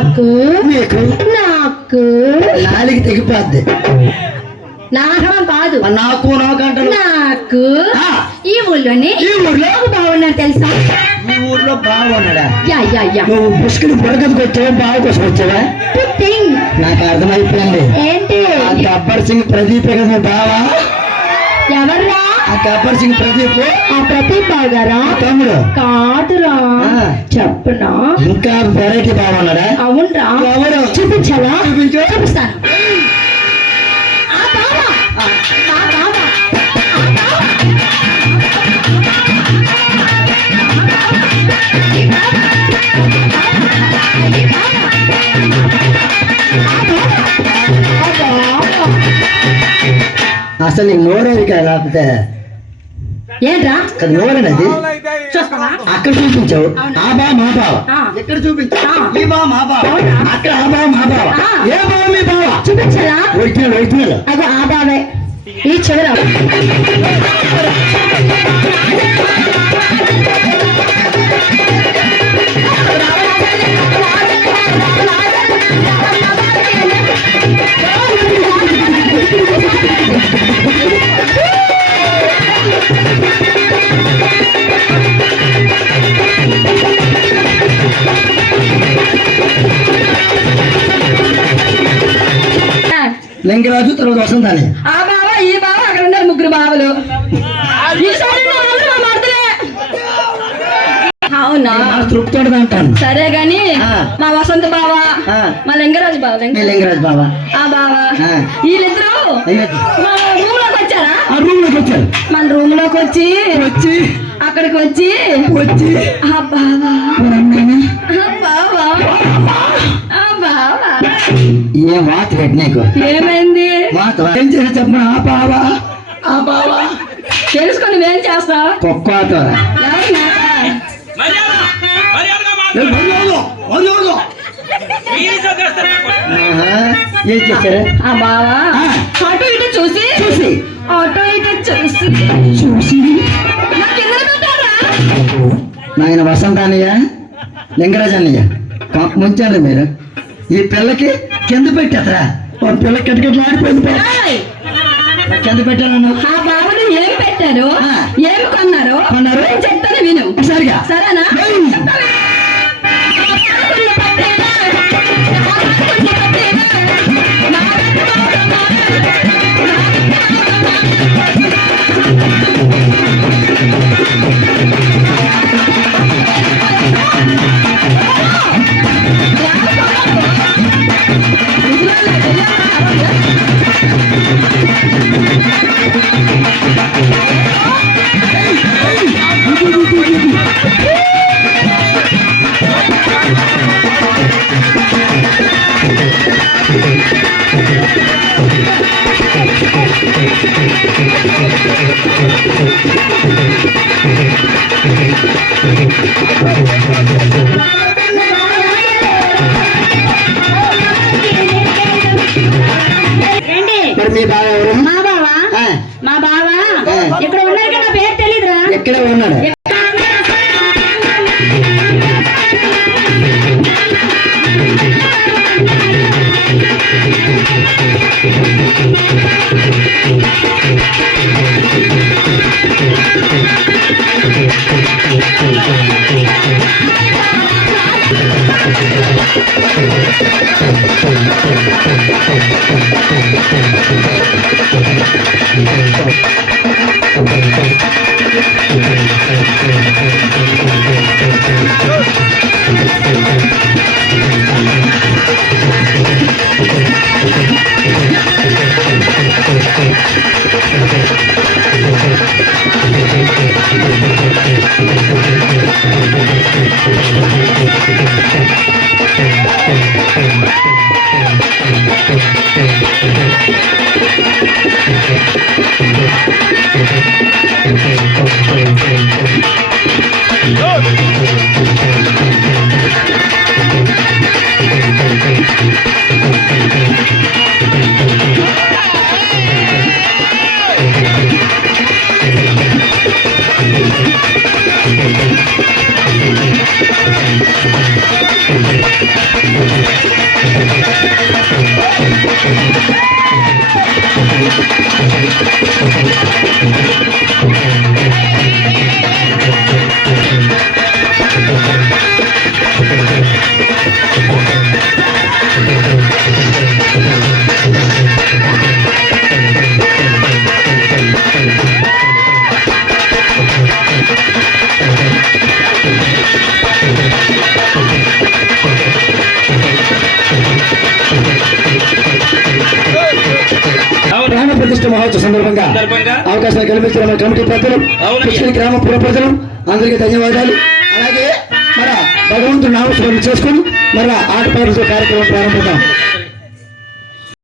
నాకు నీకు నాకు నాలికి తెగిపోద్ది. నాగం కాదు నాకు నాకంటాను. నాకు ఆ. ఈ ఊళ్ళోనే ఈ ఊర్లో బాగున్నారు తెలుసా? ఈ ఊర్లో బాగున్నాడా? యా యా యా నువ్వు పుష్కరి బుడగదికి వచ్చావా బావ కోసం వచ్చావా? పుట్టింగ్ నాకు అర్థమైపోయింది. ఏంటి ఆ గబ్బర్ సింగ్ ప్రదీప్ కదా మీ బావా? ఎవర్రా? ఆ గబ్బర్ సింగ్ ప్రదీప్ ఆ ప్రదీప్ బాబు గారా? తమ్ముడు కాదురా. ఆ. చెప్పునా? ఇంకా వెరైటీ బాగున్నాడా? అవునరా. ఎవరు? చూపించాలా? చూపించు. చూపిస్తాను. ఆ బావ. ఆ బావ. ఆ బావ. ఈ బావ. ఈ బావ. ఆ బావ. అసలు నీకు నోరేది కదా లేకపోతే ఏంట్రా? అది నోరేనది. చూస్తావా? అక్కడ చూపించావు ఆ బా మా బావ. ఆ. ఎక్కడ చూపించావు? ఆ. ఈ బా మా బావ. అవునా? అక్కడ ఆ బా మా బావ. ఆ. ఏ బావ మీ బావ? చూపించాలా? ఒరిజినల్. అగో ఆ బావే. ఈ చివర లింగరాజు తర్వాత వసంతాని. ఆ బావ ఈ బావ అక్కడ ఉన్నారు ముగ్గురు బావలు. ఈ సైడ్ ఉన్న వాళ్ళు మా మరదలే. అవునా? తృప్తోడు అంటాను. సరే గాని ఆ. మా వసంత బావ ఆ. మా లింగరాజు బావ మీ లింగరాజు బావ. ఆ బావ ఆ. వీళ్ళిద్దరు అయ్యో. మా రూమ్ లోకి వచ్చారా? ఆ రూమ్ లోకి వచ్చారు. మన రూమ్ లోకి వచ్చి అక్కడికి వచ్చి ఆ బావ ఆ బావ ఏం వాత పెట్టి నీకు ఏమైంది? వాత ఏం చేసి చెప్పను. ఆ బావ తెలుసుకొని నువ్వేం చేస్తావు? కుక్కతోరా ఏం చేశారు? ఆ బావా ఆ. అటు ఇటు చూసి అటు ఇటు చూసి నాకు ఎందుకు పెట్టారా? నాయన వసంతానయ్య లింగరాజు అన్నయ్య ముంచారు మీరు. ఈ పిల్లకి కింద పెట్టేతరా? ఒక పిల్ల కిటకిట్లు ఆడిపోయింది. ఏయ్! కింద పెట్టాను. ఆ బాబుని ఏం పెట్టారు? ఆ. ఏమి కొన్నారు? నేను చెప్తాను విను. సరిగా సరేనా? మీ బావ ఎవరు? మా బావా ఆ. మా బావా ఆ. ఇక్కడ ఉన్నారు కదా, పేరు తెలీదురా? ఎక్కడే ఉన్నాడు. Thank you. దినోత్సవ సందర్భంగా అవకాశం కల్పించిన మన కమిటీ పెద్దలు కృష్ణ గ్రామ పుర ప్రజలు అందరికీ ధన్యవాదాలు. అలాగే మన భగవంతుడు నామస్మరణ చేసుకుని మన ఆటపాటలతో కార్యక్రమం ప్రారంభిద్దాం.